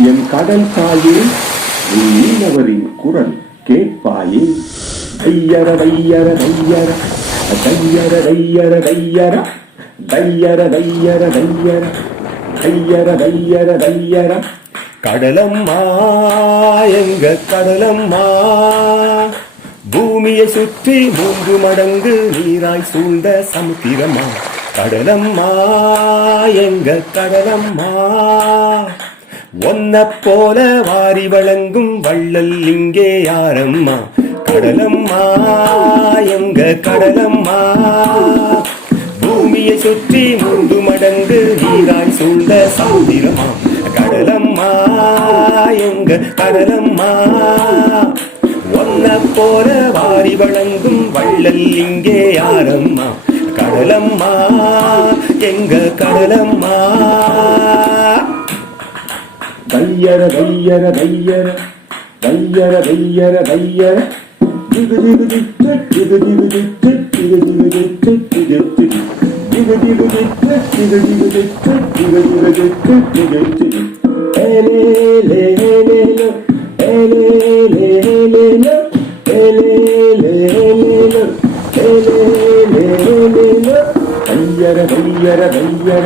என் கடல் தாயே மீனவரின் குரல் கேட்பாயே. தையர தையர தையர தையர தையர தையர தையர தையர தையர தையர தையர தையர. கடலம்மா எங்க கடலம்மா, பூமியை சுற்றி 3 மடங்கு நீராய் சூழ்ந்த சமுத்திரமா. கடலம்மா எங்க கடலம்மா, ஒன்ன போல வாரி வழங்கும் வள்ளல் இங்கே யாரம்மா. கடலம்மா எங்க கடலம்மா, பூமியை சுற்றி 3 மடங்கு நீராய் சூழ்ந்த சமுத்திரமா. கடலம்மா எங்க கடலம்மா, ஒன்ன போல வாரி வழங்கும் வள்ளல் இங்கே யாரம்மா. கடலம்மா எங்க கடலம்மா. தையர தையர தையர தையர தையர தையர திகு திகு திட்டு திகு திகு திட்டு திகு திகு திட்டு திகு திகு திகு திகு திட்டு திகு திகு திட்டு திகு திகு திட்டு திகு திகு. ஏலே லே லே லோ ஏலே லே லே லோ ஏலே லே லே லோ ஏலே லே லே லோ. தையர தையர தையர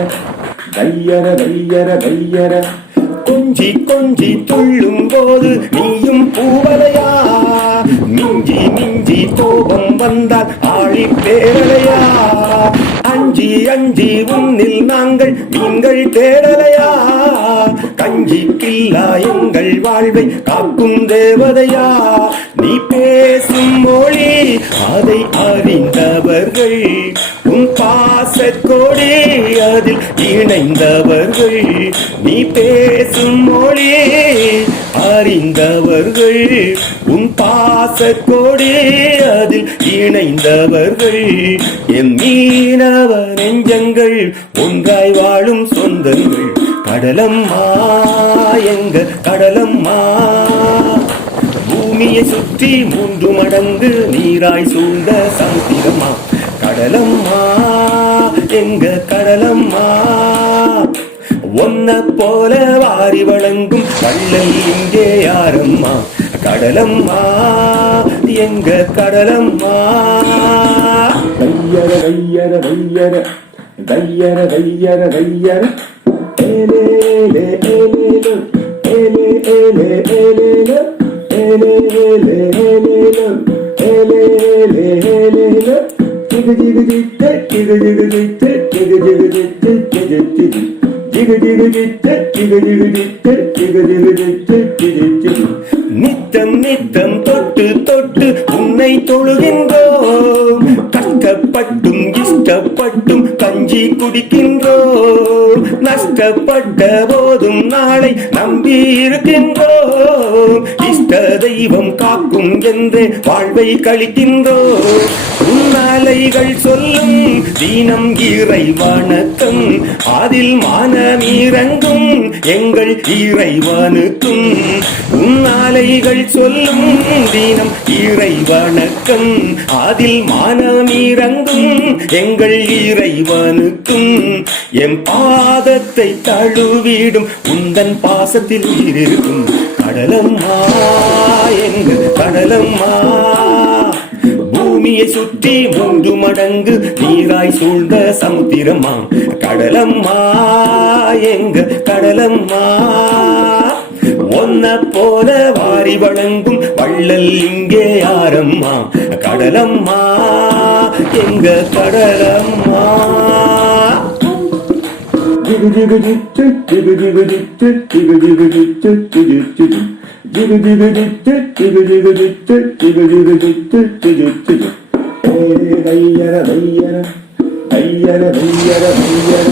தையர தையர தையர. கொஞ்சி கொஞ்சி துள்ளும் போது நீயும் பூவலையா, மிஞ்சி மிஞ்சி கோபம் வந்தால் ஆழி பேரலையா. அஞ்சி அஞ்சி உன்னில் நாங்கள் நீங்கள் தேடலையா, கஞ்சி கில்லா எங்கள் வாழ்வை காக்கும் தேவதையா. நீ பேசும் மொழி அதை அறிந்தவர்கள், உன் பாசக்கோடி அதில் இணைந்தவர்கள். நீ பேசும் மொழி அறிந்தவர்கள், உன் பாசக்கோடி அதில் இணைந்தவர்கள். என் மீனவ நெஞ்சங்கள் ஒன்றாய் வாழும் சொந்தங்கள். கடலம்மா எங்க கடலம்மா, பூமியை சுற்றி 3 மடங்கு நீராய் சூழ்ந்த சமுத்திரமா. கடலம்மா எங்க கடலம்மா, ஒன்ன போல வாரி வழங்கும் வள்ளல் இங்கே யாரம்மா. கடலம்மா எங்க கடலம்மா. தையர தையர தையர தையர தையர தையர. ஏலே லே ஏலே லோ ஏலே ஏலே ஏலே லோ ஏலே ஏலே ஏலே லோ ஏலே ஏலே ஏலே லோ. திகு திகு திட்டு திகு திகு திட்டு திகு திகு திட்டு திகு திகு திகு திகு திட்டு திகு திகு திட்டு திகு திகு திட்டு திகு திகு. நித்தம் நித்தம் தொட்டு தொட்டு உன்னை தொழுகின்றோம், கஷ்டப்பட்டும் இஷ்டப்பட்டும் கஞ்சி குடிக்கின்றோம். நஷ்டப்பட்ட போதும் நாளை நம்பி இருக்கின்றோம், இஷ்ட தெய்வம் காக்கும் என்றே வாழ்வை கழிக்கின்றோம். உன்னாலைகள் சொல்லும் தீனம் இறை வணக்கம், அதில் மானமீரங்கும் எங்கள் இறைவனுக்கும். உன்னாலைகள் சொல்லும் தீனம் இறை வணக்கம், அதில் மானமீரங்கும் எங்கள் இறைவனுக்கும். எம் பாதத்தை தழுவிடும் உந்தன் பாசத்தில் இருக்கும். கடலம்மா எங்க கடலம்மா, பூமியை சுற்றி 3 மடங்கு நீராய் சூழ்ந்த சமுத்திரமா. கடலம்மா எங்க கடலம்மா, ஒன்ன போல வாரி வழங்கும் வள்ளல் இங்கே யாரம்மா. கடலம்மா எங்க கடலம்மா. திகு திகு திட்டு திகு திகு திட்டு திகு திகு திட்டு திகு திகு திகு திகு திட்டு திகு திகு திட்டு திகு திகு திட்டு திகு திகு. தையர தையர தையர தையர தையர.